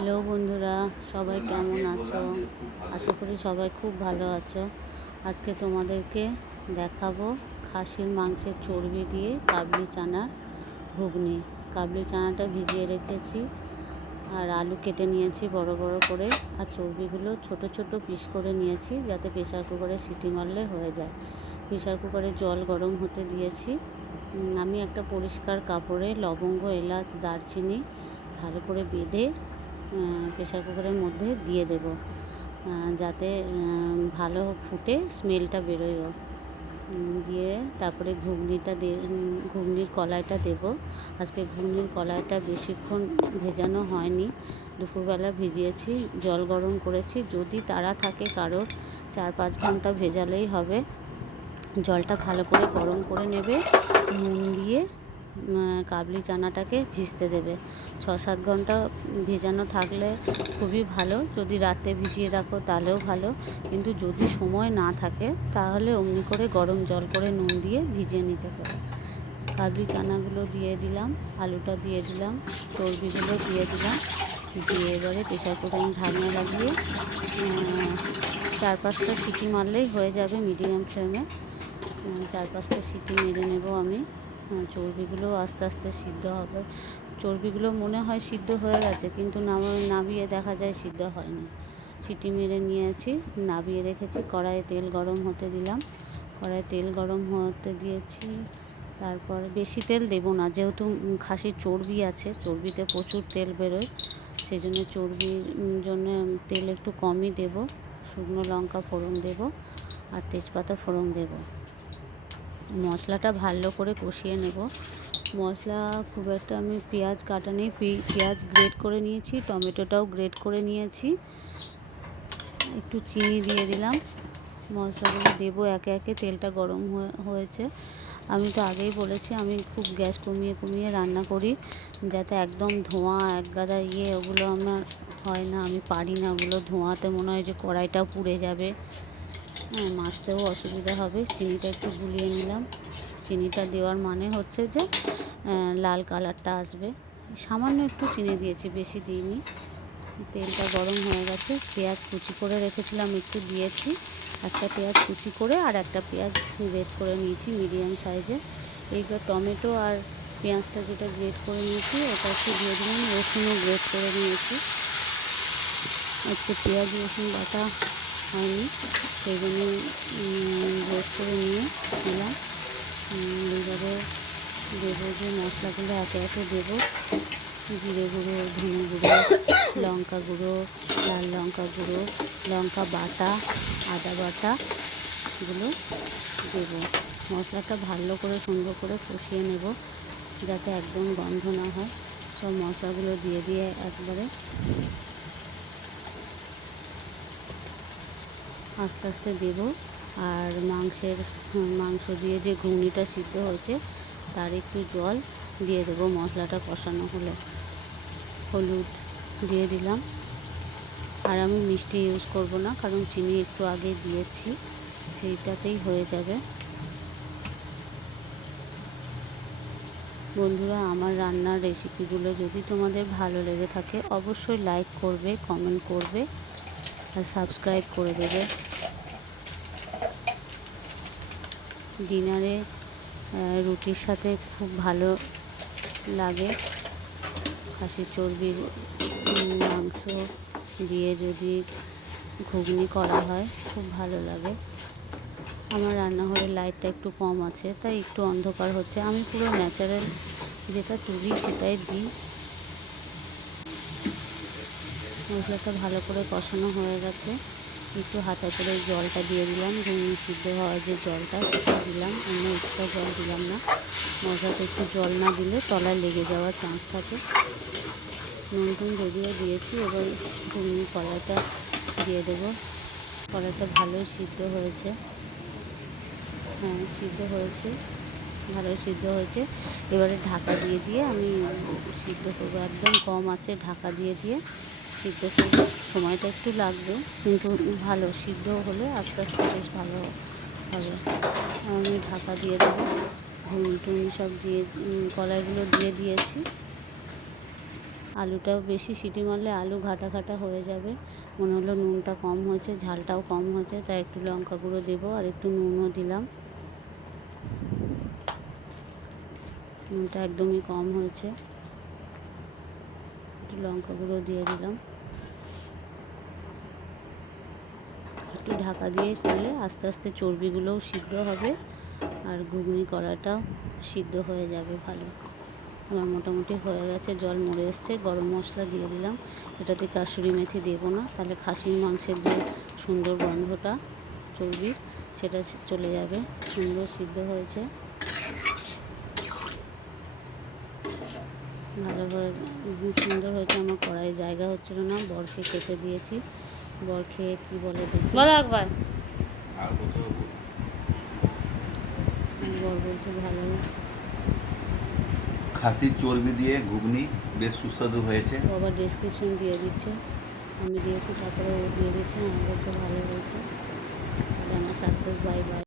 Hello বন্ধুরা, সবাই কেমন আছো? আশা করি সবাই খুব ভালো আছো। আজকে তোমাদেরকে দেখাবো খাসির মাংসের চর্বি দিয়ে কাবলি চানার ঘুগনি। কাবলি চানাটা ভিজিয়ে রেখেছি আর আলু কেটে নিয়েছি বড় বড় করে। আর চর্বিগুলো ছোট ছোট পিস করে নিয়েছি যাতে প্রেশার কুকারে সিটি মারলে হয়ে যায়। প্রেশার কুকারে জল গরম হতে দিয়েছি। আমি একটা পরিষ্কার কাপড়ে লবঙ্গ, এলাচ, দারচিনি ভালো করে বেঁধে প্রেশার কুকারের মধ্যে দিয়ে দেব যাতে ভালো ফুটে স্মেলটা বেরোয়। দিয়ে তারপরে ঘুগনিটা দিয়ে ঘুগনির কলাইটা দেব। আজকে ঘুগনির কলাইটা বেশিক্ষণ ভেজানো হয়নি। দুপুরবেলা ভিজিয়েছি, জল গরম করেছি। যদি তারা থাকে কারোর, চার পাঁচ ঘণ্টা ভেজালেই হবে। জলটা ভালো করে গরম করে নেবে, নুন দিয়ে কাবলি চানাটাকে ভিজতে দেবে। ছ সাত ঘণ্টা ভেজানো থাকলে খুবই ভালো। যদি রাতে ভিজিয়ে রাখো তাহলেও ভালো। কিন্তু যদি সময় না থাকে তাহলে অমনি করে গরম জল করে নুন দিয়ে ভিজিয়ে নিতে পারো। কাবলি চানাগুলো দিয়ে দিলাম, আলুটা দিয়ে দিলাম চর্বিগুলো দিয়ে দিলাম। দিয়ে এবারে প্রেশার কুকারে ঢাকনা লাগিয়ে চার পাঁচটা সিটি মারলেই হয়ে যাবে মিডিয়াম ফ্লেমে। চার পাঁচটা সিটি মেরে নেব আমি। চর্বিগুলো আস্তে আস্তে সিদ্ধ হবে। চর্বিগুলো মনে হয় সিদ্ধ হয়ে গেছে, কিন্তু নামা- নামিয়ে দেখা যায় সিদ্ধ হয়নি। সিটি মেরে নিয়েছি নামিয়ে রেখেছি, কড়াইয়ে তেল গরম হতে দিলাম। কড়াইয়ে তেল গরম হতে দিয়েছি, তারপর বেশি তেল দেবো না, যেহেতু খাসির চর্বি আছে, চর্বিতে প্রচুর তেল বেরোয় সেই জন্য চর্বির জন্য তেল একটু কমই দেব। শুকনো লঙ্কা ফোড়ন দেব আর তেজপাতা ফোড়ন দেব। মশলাটা ভালো করে কষিয়ে নেব। মশলা খুব একটা আমি পেঁয়াজ কাটা নেই পেঁয়াজ গ্রেড করে নিয়েছি, টমেটোটাও গ্রেড করে নিয়েছি। একটু চিনি দিয়ে দিলাম। মশলাগুলো দেবো একে একে, তেলটা গরম হয়ে- হয়েছে। আমি তো আগেই বলেছি, আমি খুব গ্যাস কমিয়ে কমিয়ে রান্না করি, যাতে একদম ধোঁয়া, এক গাদা ইয়ে ওগুলো আমার হয় না, আমি পারি না, ওগুলো ধোঁয়াতে মনে হয় যে কড়াইটাও পুড়ে যাবে। মাছতেও অসুবিধা হবে। চিনিটা একটু গুলিয়ে নিলাম। চিনিটা দেওয়ার মানে হচ্ছে যে লাল কালারটা আসবে। সামান্য একটু চিনি দিয়েছি, বেশি দিইনি। তেলটা গরম হয়ে গেছে। পেঁয়াজ কুচি করে রেখেছিলাম, একটু দিয়েছি। একটা পেঁয়াজ কুচি করে আর একটা পেঁয়াজ গ্রেট করে নিয়েছি, মিডিয়াম সাইজে। এইবার টমেটো আর পেঁয়াজটা যেটা গ্রেট করে নিয়েছি, ওটা একটু দিয়ে দিলাম। রসুনও গ্রেট করে নিয়েছি। আজকে পেঁয়াজ রসুন বাটা হয়নি। সেই জন্য করে নিয়ে দিলাম। এইবারে দেবো যে মশলাগুলো একে একে দেবো। জিরে গুঁড়ো, ধনে গুঁড়ো, লঙ্কা গুঁড়ো, লাল লঙ্কা গুঁড়ো, লঙ্কা বাটা, আদা বাটা এগুলো দেবো। মশলাটা ভালো করে, সুন্দর করে কষিয়ে নেব যাতে একদম গন্ধ না হয়। সব মশলাগুলো দিয়ে দিয়ে একবারে আস্তে আস্তে দেব। আর মাংসের, মাংস দিয়ে যে ঘুগনিটা সিদ্ধ হয়েছে, তার একটু জল দিয়ে দেবো মশলাটা কষানো হলে। হলুদ দিয়ে দিলাম। আর আমি মিষ্টি ইউজ করব না, কারণ চিনি একটু আগে দিয়েছি, সেইটাতেই হয়ে যাবে। বন্ধুরা, আমার রান্নার রেসিপিগুলো যদি তোমাদের ভালো লেগে থাকে, অবশ্যই লাইক করবে কমেন্ট করবে, আর সাবস্ক্রাইব করে দেবে। ডিনারে রুটির সাথে খুব ভালো লাগে। খাসির চর্বির মাংস দিয়ে যদি ঘুগনি করা হয়, খুব ভালো লাগে। আমার রান্নাঘরের লাইটটা একটু কম আছে, তাই একটু অন্ধকার হচ্ছে। আমি পুরো ন্যাচারাল যেটা তুলি সেটাই দিই। মশলাটা ভালো করে কষানো হয়ে গেছে। একটু হাতে করে জলটা দিয়ে দিলাম ঘুগনি সিদ্ধ হওয়ার যে জলটা সেটা দিলাম, অন্য এক্সট্রা জল দিলাম না। মশলাতে একটু জল না দিলে তলায় লেগে যাওয়ার চান্স থাকে। নুন টুন যদিও দিয়েছি, এবার ঘুগনি কলাটা দিয়ে দেবো। কলাটা ভালোই সিদ্ধ হয়েছে। হ্যাঁ সিদ্ধ হয়েছে ভালোই সিদ্ধ হয়েছে। এবারে ঢাকা দিয়ে দিয়ে আমি সিদ্ধ করব, একদম কম আছে ঢাকা দিয়ে দিয়ে। সিদ্ধ সময়টা একটু লাগবে, কিন্তু ভালো, সিদ্ধ হলে আস্তে আস্তে বেশ ভালো হবে। আমি ঢাকা দিয়ে দেবো। টুগনি সব দিয়ে কলাইগুলো দিয়ে দিয়েছি। আলুটাও বেশি সিটি মারলে আলু ঘাটা ঘাটা হয়ে যাবে। মনে হলো নুনটা কম হয়েছে, ঝালটাও কম হয়েছে, তাই একটু লঙ্কা গুঁড়ো দেবো আর একটু নুনও দিলাম। নুনটা একদমই কম হয়েছে। একটু লঙ্কা গুঁড়ো দিয়ে দিলাম। একটু ঢাকা দিয়ে করলে আস্তে আস্তে চর্বিগুলোও সিদ্ধ হবে আর ঘুগনি করাটাও সিদ্ধ হয়ে যাবে ভালো। আমার মোটামুটি হয়ে গেছে, জল মরে এসছে, গরম মশলা দিয়ে দিলাম। এটাতে কাশুরি মেথি দেবো না, তাহলে খাসির মাংসের যে সুন্দর গন্ধটা, চর্বি, সেটা চলে যাবে। সুন্দর সিদ্ধ হয়েছে। ভালোভাবে সুন্দর হয়েছে। আমার কড়াই জায়গা হচ্ছিল না, বরফে কেটে দিয়েছি। বর খেয়ে কী বলে দেখি। বলো একবার। বর বলছে ভালো। খাসির চর্বি দিয়ে ঘুগনি বেশ সুস্বাদু হয়েছে। বাবা আবার ডেসক্রিপশন দিয়ে দিচ্ছে। আমি দিয়েছি তারপরে ও দিয়ে দিচ্ছে আমার বলছে ভালো হয়েছে। তাহলে আমার সাকসেস বাই বাই